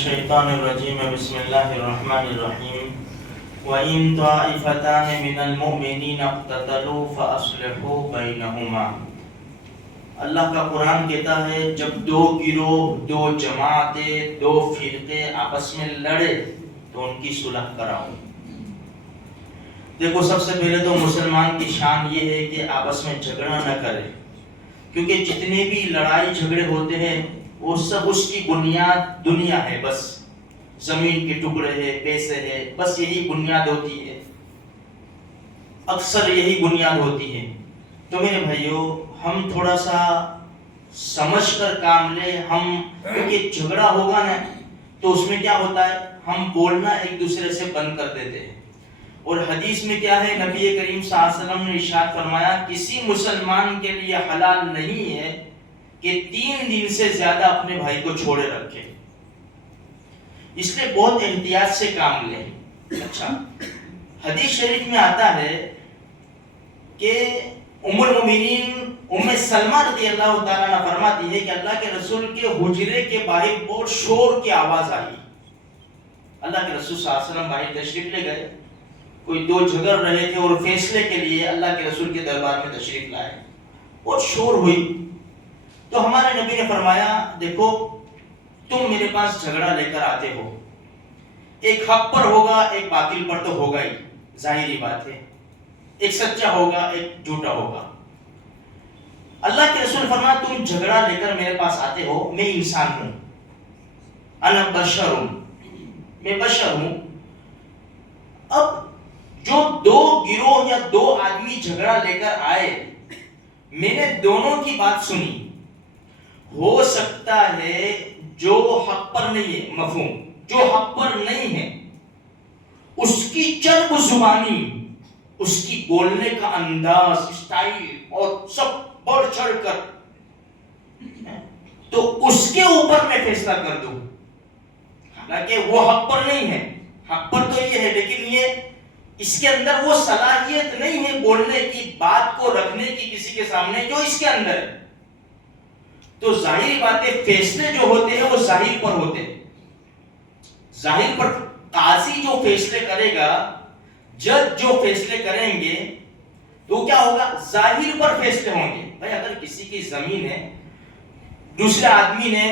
الشیطان الرجیم بسم اللہ الرحمن الرحیم وَإِن طَائِفَتَانِ مِنَ الْمُؤْمِنِينَ اقْتَتَلُوا فَأَصْلِحُوا بَيْنَهُمَا۔ اللہ کا قرآن کہتا ہے جب دو گروہ، دو جماعتیں، دو فرقے آپس میں لڑے تو ان کی صلح کراؤ۔ دیکھو سب سے پہلے تو مسلمان کی شان یہ ہے کہ آپس میں جھگڑا نہ کرے، کیونکہ جتنے بھی لڑائی جھگڑے ہوتے ہیں وہ سب اس کی بنیاد دنیا ہے، بس زمین کے ٹکڑے ہے، پیسے ہے، بس یہی بنیاد ہوتی ہے، اکثر یہی بنیاد ہوتی ہے۔ تو میرے بھائیوں ہم تھوڑا سا سمجھ کر کام لیں، کیونکہ جھگڑا ہوگا نا تو اس میں کیا ہوتا ہے، ہم بولنا ایک دوسرے سے بند کر دیتے ہیں۔ اور حدیث میں کیا ہے، نبی کریم صلی اللہ علیہ وسلم نے ارشاد فرمایا کسی مسلمان کے لیے حلال نہیں ہے کہ 3 دن سے زیادہ اپنے بھائی کو چھوڑے رکھے، اس لیے بہت احتیاط سے کام لیں۔ اچھا، حدیث شریف میں آتا ہے کہ ام المؤمنین ام سلمہ رضی اللہ تعالیٰ عنہ فرماتی ہے کہ اللہ کے رسول کے حجرے کے باہر بہت شور کی آواز آئی۔ اللہ کے رسول صلی اللہ علیہ وسلم باہر تشریف لے گئے، کوئی دو جھگڑ رہے تھے اور فیصلے کے لیے اللہ کے رسول کے دربار میں تشریف لائے، اور شور ہوئی تو ہمارے نبی نے فرمایا دیکھو تم میرے پاس جھگڑا لے کر آتے ہو، ایک حق پر ہوگا ایک باطل پر تو ہوگا ہی، ظاہری بات ہے، ایک سچا ہوگا ایک جھوٹا ہوگا۔ اللہ کے رسول فرمایا تم جھگڑا لے کر میرے پاس آتے ہو، میں انسان ہوں، انا بشر ہوں، میں بشر ہوں۔ اب جو دو گروہ یا دو آدمی جھگڑا لے کر آئے، میں نے دونوں کی بات سنی، ہو سکتا ہے جو حق پر نہیں ہے، مفہوم جو حق پر نہیں ہے اس کی چرب زبانی، اس کی بولنے کا انداز، اسٹائل اور سب بڑھ چڑھ کر، تو اس کے اوپر میں فیصلہ کر دوں، حالانکہ وہ حق پر نہیں ہے، حق پر تو یہ ہے لیکن یہ اس کے اندر وہ صلاحیت نہیں ہے بولنے کی، بات کو رکھنے کی کسی کے سامنے جو اس کے اندر ہے۔ تو ظاہری باتیں، فیصلے جو ہوتے ہیں وہ ظاہر پر ہوتے ہیں، ظاہر پر قاضی جو فیصلے کرے گا، جج جو فیصلے کریں گے تو کیا ہوگا، ظاہر پر فیصلے ہوں گے۔ بھائی اگر کسی کی زمین ہے، دوسرے آدمی نے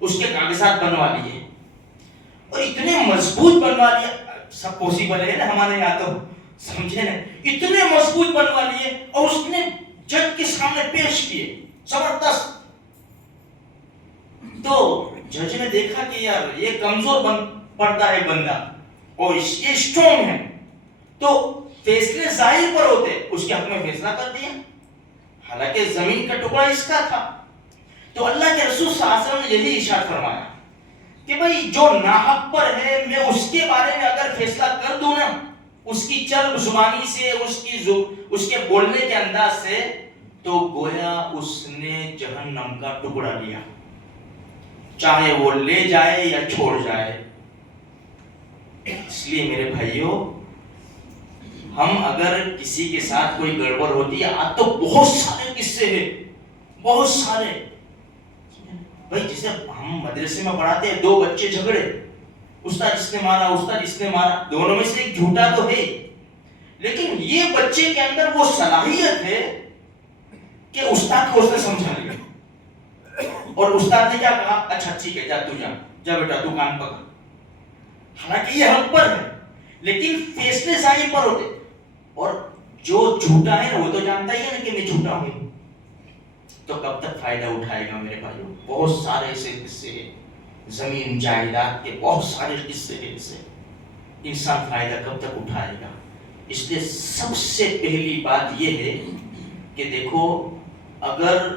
اس کے کاغذات بنوا لیے اور اتنے مضبوط بنوا لیے، سب پوسیبل ہے نا ہمارے یہاں تو، سمجھے نا، اتنے مضبوط بنوا لیے اور اس نے جج کے سامنے پیش کیے، زبردست، تو جج نے دیکھا کہ یار یہ کمزور پڑتا ہے بندہ اور یہ اسٹرانگ ہے، تو فیصلے ظاہر پر ہوتے، اس کے حق میں فیصلہ کر دیا، حالانکہ زمین کا ٹکڑا اس کا تھا۔ تو اللہ کے رسول صلی اللہ علیہ وسلم نے یہی ارشاد فرمایا کہ بھائی جو ناحق پر ہے میں اس کے بارے میں اگر فیصلہ کر دوں نا، اس کی چرب زبانی سے، اس کے بولنے کے انداز سے، تو گویا اس نے جہنم کا ٹکڑا لیا، چاہے وہ لے جائے یا چھوڑ جائے۔ اس لیے میرے بھائیوں ہم اگر کسی کے ساتھ کوئی گڑبڑ ہوتی ہے، آج تو بہت سارے قصے ہیں، بہت سارے، بھائی جسے ہم مدرسے میں پڑھاتے ہیں، 2 بچے جھگڑے، استاد اس نے مارا، استاد اس نے مارا، دونوں میں سے ایک جھوٹا تو ہے، لیکن یہ بچے کے اندر وہ صلاحیت ہے کہ استاد کو اس نے سمجھا لیا، اور استاد نے کیا کہا، اچھا ٹھیک ہے جا بیٹا تو کان پکڑ، حالانکہ یہ حق پر ہے لیکن فیصلے ظاہر پر ہوتے، اور جو جھوٹا ہے نا وہ تو جانتا ہی ہے نا کہ میں جھوٹا ہوں، تو کب تک فائدہ اٹھائے گا میرے بھائیوں؟ بہت سارے ایسے قصے ہیں، زمین جائیداد کے بہت سارے قصے ہیں، ایسے انسان فائدہ کب تک اٹھائے گا؟ اس لیے سب سے پہلی بات یہ ہے کہ دیکھو اگر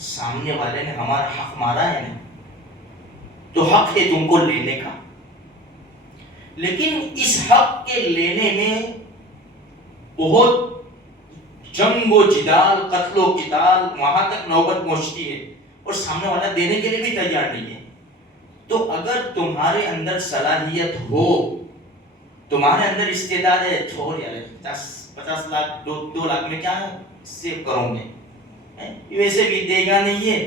سامنے والے نے ہمارا حق مارا ہے نا تو حق ہے تم کو لینے کا، لیکن اس حق کے لینے میں بہت جنگ و جدال، قتل و قتال، وہاں تک نوبت پہنچتی ہے اور سامنے والا دینے کے لیے بھی تیار نہیں ہے۔ تو اگر تمہارے اندر صلاحیت ہو، تمہارے اندر استعداد ہے، چھوڑ یار 50 لاکھ 2 لاکھ میں کیا سیو کروں گے، ویسے بھی دے گا نہیں ہے،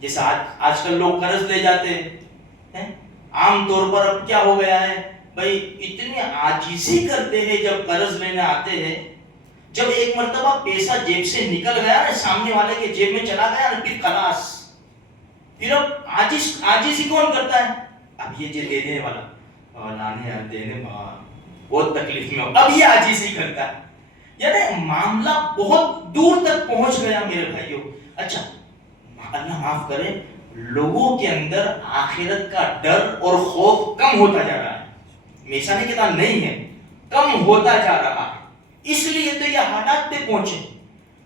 جیسا آج کل لوگ قرض لے جاتے ہیں، عام طور پر اب کیا ہو گیا ہے بھائی، اتنی عاجزی کرتے ہیں جب قرض لینے آتے ہیں. جب ایک مرتبہ پیسہ جیب سے نکل گیا نا، سامنے والے کے جیب میں چلا گیا نا، پھر خلاص. پھر اب عاجزی کون کرتا ہے؟ اب یہ جو دینے والا لانے دینے بہت تکلیف میں ہو، اب یہ عاجزی کرتا ہے. یعنی معاملہ بہت دور تک پہنچ گیا میرے بھائیوں. اچھا اللہ معاف کرے، لوگوں کے اندر آخرت کا ڈر اور خوف کم ہوتا جا رہا ہے. میں ایسا نہیں کہتا نہیں ہے، کم ہوتا جا رہا ہے. اس لیے تو یہ حالات پہ پہنچے.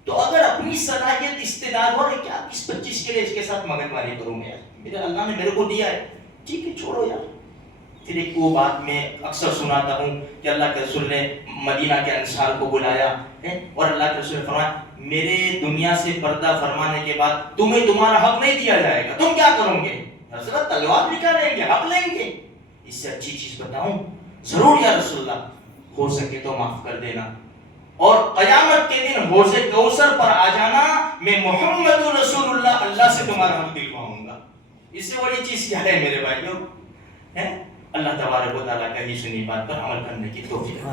تو اگر اپنی صلاحیت استعداد ہو رہی، کیا 20-25 کے لیے اس کے ساتھ مگن ماری کروں گا یار، میرے اللہ نے میرے کو دیا ہے، ٹھیک ہے چھوڑو یار. پھر ایک وہ بات میں اکثر سناتا ہوں کہ اللہ کے رسول نے مدینہ کے انصار کو بلایا اور اللہ کے رسول نے فرمایا میرے دنیا سے پردہ فرمانے کے بعد تمہیں تمہارا حق نہیں دیا جائے گا، تم کیا کرو گے؟ رسول اللہ تلوار نکالیں گے، حق لیں گے. اس سے اچھی چیز بتاؤں؟ ضرور یا رسول اللہ، ہو سکے تو معاف کر دینا، اور قیامت کے دن حوض کوثر پر آ جانا، میں محمد رسول اللہ اللہ سے تمہارا حق دلواؤں گا. اس سے بڑی چیز کیا ہے میرے بھائیوں؟ اللہ تبارک و تعالیٰ کا ہی سنی بات پر عمل کرنے کی توفیق.